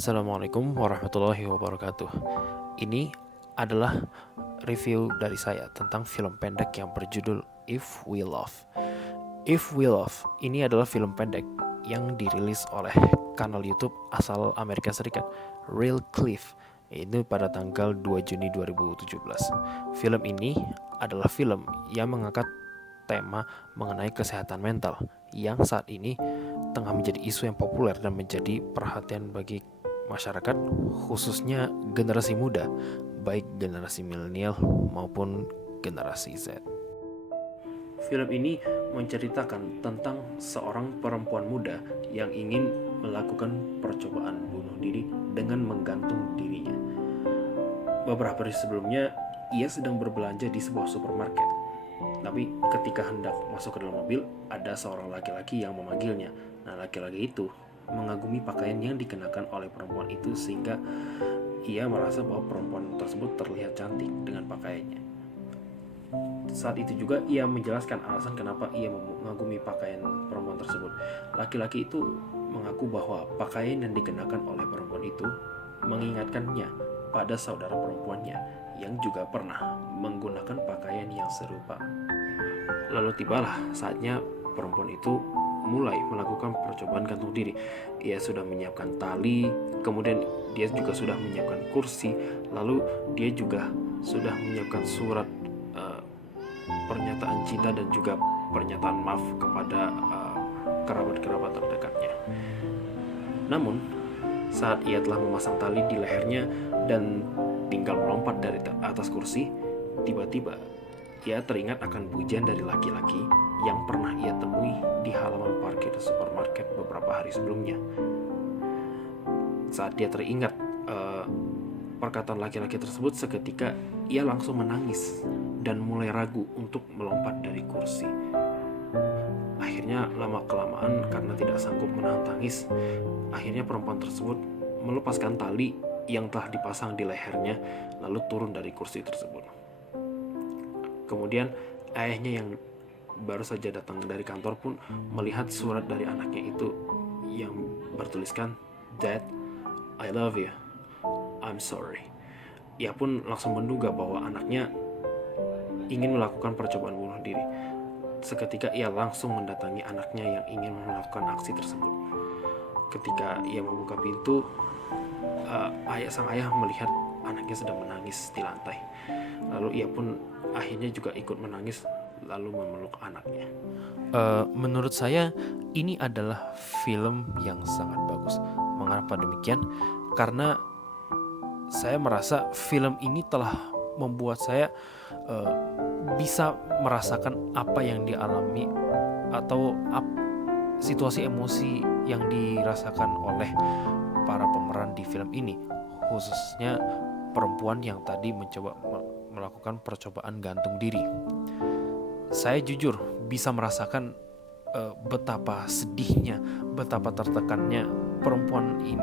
Assalamualaikum warahmatullahi wabarakatuh. Ini adalah review dari saya tentang film pendek yang berjudul If We Love. If We Love ini adalah film pendek yang dirilis oleh kanal YouTube asal Amerika Serikat, Real Cliff. Itu pada tanggal 2 Juni 2017. Film ini adalah film yang mengangkat tema mengenai kesehatan mental yang saat ini tengah menjadi isu yang populer dan menjadi perhatian bagi masyarakat, khususnya generasi muda, baik generasi milenial maupun generasi Z. Film ini menceritakan tentang seorang perempuan muda yang ingin melakukan percobaan bunuh diri dengan menggantung dirinya. Beberapa hari sebelumnya, ia sedang berbelanja di sebuah supermarket. Tapi ketika hendak masuk ke dalam mobil, ada seorang laki-laki yang memanggilnya. Nah, laki-laki itu mengagumi pakaian yang dikenakan oleh perempuan itu sehingga ia merasa bahwa perempuan tersebut terlihat cantik dengan pakaiannya. Saat itu juga ia menjelaskan alasan kenapa ia mengagumi pakaian perempuan tersebut. Laki-laki itu mengaku bahwa pakaian yang dikenakan oleh perempuan itu mengingatkannya pada saudara perempuannya yang juga pernah menggunakan pakaian yang serupa. Lalu tibalah saatnya perempuan itu mulai melakukan percobaan gantung diri. Ia sudah menyiapkan tali, kemudian dia juga sudah menyiapkan kursi, lalu dia juga sudah menyiapkan surat pernyataan cinta dan juga pernyataan maaf kepada kerabat-kerabat terdekatnya. Namun, saat ia telah memasang tali di lehernya dan tinggal melompat dari atas kursi, tiba-tiba ia teringat akan pujian dari laki-laki yang pernah ia temui di halaman parkir supermarket beberapa hari sebelumnya. Saat dia teringat perkataan laki-laki tersebut, seketika ia langsung menangis dan mulai ragu untuk melompat dari kursi. Akhirnya lama-kelamaan karena tidak sanggup menahan tangis, akhirnya perempuan tersebut melepaskan tali yang telah dipasang di lehernya lalu turun dari kursi tersebut. Kemudian ayahnya yang baru saja datang dari kantor pun melihat surat dari anaknya itu yang bertuliskan, "Dad, I love you. I'm sorry." Ia pun langsung menduga bahwa anaknya ingin melakukan percobaan bunuh diri. Seketika ia langsung mendatangi anaknya yang ingin melakukan aksi tersebut. Ketika ia membuka pintu, sang ayah melihat anaknya sedang menangis di lantai. Lalu ia pun akhirnya juga ikut menangis lalu memeluk anaknya. Menurut saya ini adalah film yang sangat bagus. Mengapa demikian? Karena saya merasa film ini telah membuat saya bisa merasakan apa yang dialami atau situasi emosi yang dirasakan oleh para pemeran di film ini, khususnya perempuan yang tadi mencoba melakukan percobaan gantung diri. Saya jujur bisa merasakan betapa sedihnya, betapa tertekannya perempuan ini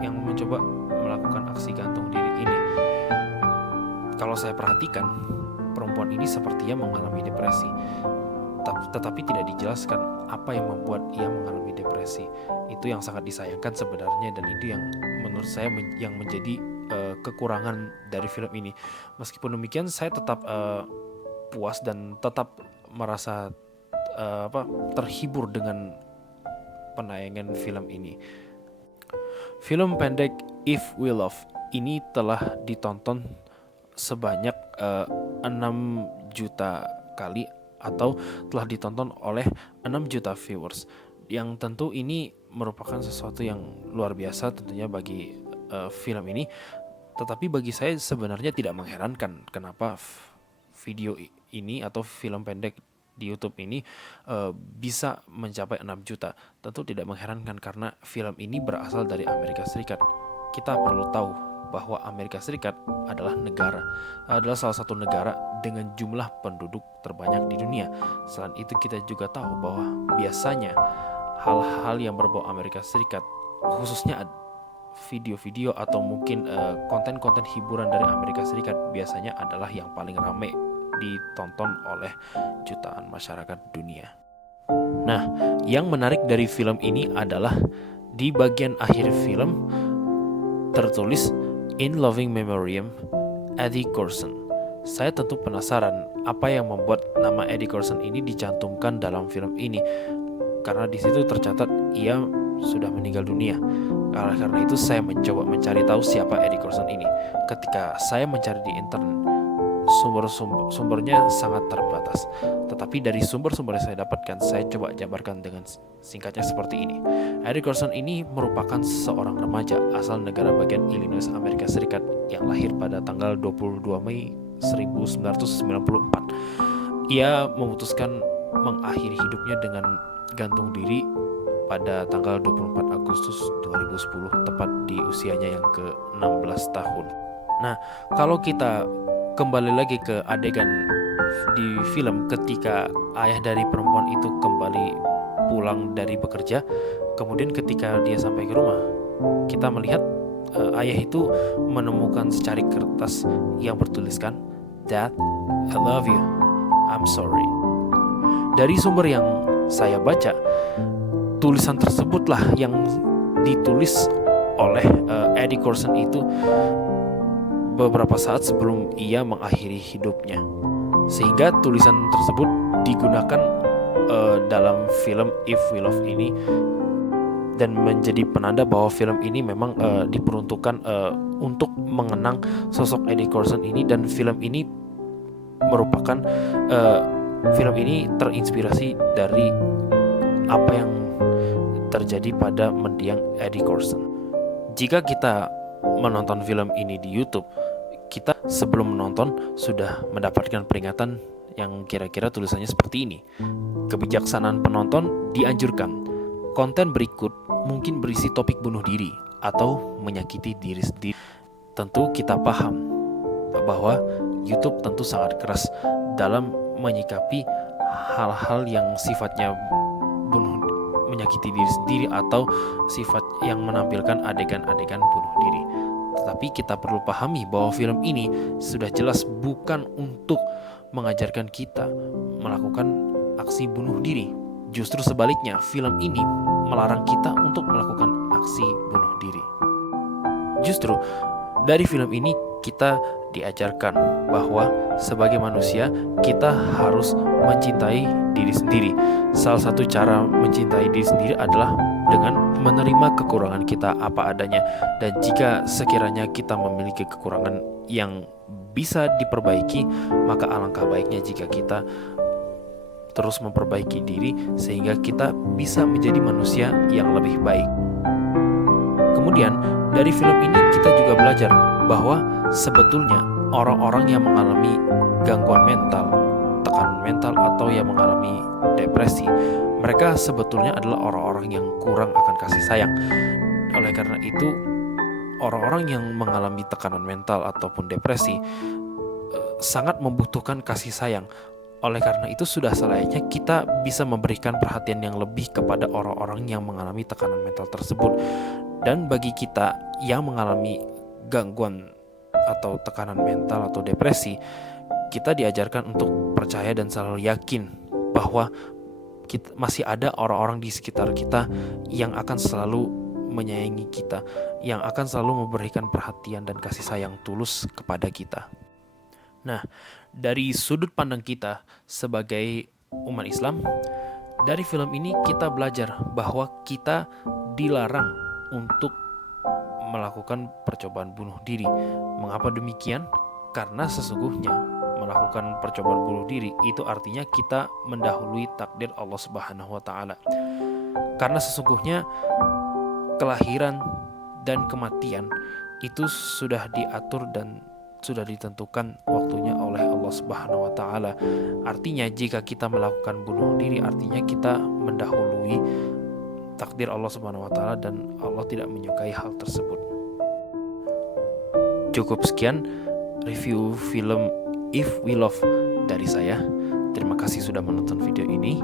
yang mencoba melakukan aksi gantung diri ini. Kalau saya perhatikan, perempuan ini sepertinya mengalami depresi, tetapi tidak dijelaskan apa yang membuat ia mengalami depresi. Itu yang sangat disayangkan sebenarnya, dan itu yang menurut saya yang menjadi kekurangan dari film ini. Meskipun demikian, saya tetap puas dan tetap merasa terhibur dengan penayangan film ini. Film pendek If We Love ini telah ditonton sebanyak 6 juta kali atau telah ditonton oleh 6 juta viewers, yang tentu ini merupakan sesuatu yang luar biasa tentunya bagi film ini. Tetapi bagi saya sebenarnya tidak mengherankan kenapa video ini atau film pendek di YouTube ini bisa mencapai 6 juta. Tentu tidak mengherankan karena film ini berasal dari Amerika Serikat. Kita perlu tahu bahwa Amerika Serikat adalah salah satu negara dengan jumlah penduduk terbanyak di dunia. Selain itu, kita juga tahu bahwa biasanya hal-hal yang berbau Amerika Serikat, khususnya video-video atau mungkin konten-konten hiburan dari Amerika Serikat, biasanya adalah yang paling ramai ditonton oleh jutaan masyarakat dunia. Nah, yang menarik dari film ini adalah di bagian akhir film tertulis In Loving Memoriam, Eddie Corson. Saya tentu penasaran apa yang membuat nama Eddie Corson ini dicantumkan dalam film ini, karena di situ tercatat ia sudah meninggal dunia. Karena itu saya mencoba mencari tahu siapa Eddie Corson ini. Ketika saya mencari di internet, sumbernya sangat terbatas. Tetapi dari sumber-sumber yang saya dapatkan, saya coba jabarkan dengan singkatnya seperti ini. Eddie Corson ini merupakan seorang remaja asal negara bagian Illinois, Amerika Serikat yang lahir pada tanggal 22 Mei 1994. Ia memutuskan mengakhiri hidupnya dengan gantung diri pada tanggal 24 Agustus 2010, tepat di usianya yang ke-16 tahun. Nah, kalau kita kembali lagi ke adegan di film ketika ayah dari perempuan itu kembali pulang dari bekerja, kemudian ketika dia sampai ke rumah, kita melihat ayah itu menemukan secari kertas yang bertuliskan, "Dad, I love you, I'm sorry." Dari sumber yang saya baca, tulisan tersebutlah yang ditulis oleh Eddie Corson itu beberapa saat sebelum ia mengakhiri hidupnya, sehingga tulisan tersebut digunakan dalam film If We Love ini dan menjadi penanda bahwa film ini memang diperuntukkan untuk mengenang sosok Eddie Corson ini, dan film ini merupakan film ini terinspirasi dari apa yang terjadi pada mendiang Eddie Corson. Jika kita menonton film ini di YouTube, kita sebelum menonton sudah mendapatkan peringatan yang kira-kira tulisannya seperti ini. Kebijaksanaan penonton dianjurkan. Konten berikut mungkin berisi topik bunuh diri atau menyakiti diri sendiri. Tentu kita paham bahwa YouTube tentu sangat keras dalam menyikapi hal-hal yang sifatnya menyakiti diri sendiri atau sifat yang menampilkan adegan-adegan bunuh diri. Tetapi kita perlu pahami bahwa film ini sudah jelas bukan untuk mengajarkan kita melakukan aksi bunuh diri. Justru sebaliknya, film ini melarang kita untuk melakukan aksi bunuh diri. Justru dari film ini kita diajarkan bahwa sebagai manusia kita harus mencintai diri sendiri. Salah satu cara mencintai diri sendiri adalah dengan menerima kekurangan kita apa adanya, dan jika sekiranya kita memiliki kekurangan yang bisa diperbaiki, maka alangkah baiknya jika kita terus memperbaiki diri sehingga kita bisa menjadi manusia yang lebih baik. Kemudian dari film ini kita juga belajar bahwa sebetulnya orang-orang yang mengalami gangguan mental, tekanan mental, atau yang mengalami depresi, mereka sebetulnya adalah orang-orang yang kurang akan kasih sayang. Oleh karena itu, orang-orang yang mengalami tekanan mental ataupun depresi sangat membutuhkan kasih sayang. Oleh karena itu, sudah selayaknya kita bisa memberikan perhatian yang lebih kepada orang-orang yang mengalami tekanan mental tersebut. Dan bagi kita yang mengalami gangguan atau tekanan mental atau depresi, kita diajarkan untuk percaya dan selalu yakin bahwa masih ada orang-orang di sekitar kita yang akan selalu menyayangi kita, yang akan selalu memberikan perhatian dan kasih sayang tulus kepada kita. Nah, dari sudut pandang kita sebagai umat Islam, dari film ini kita belajar bahwa kita dilarang untuk melakukan percobaan bunuh diri. Mengapa demikian? Karena sesungguhnya melakukan percobaan bunuh diri itu artinya kita mendahului takdir Allah Subhanahu wa taala. Karena sesungguhnya kelahiran dan kematian itu sudah diatur dan sudah ditentukan waktunya oleh Allah Subhanahu wa taala. Artinya jika kita melakukan bunuh diri, artinya kita mendahului takdir Allah Subhanahu wa taala, dan Allah tidak menyukai hal tersebut. Cukup sekian review film If We Love dari saya. Terima kasih sudah menonton video ini.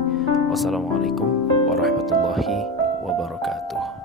Wassalamualaikum warahmatullahi wabarakatuh.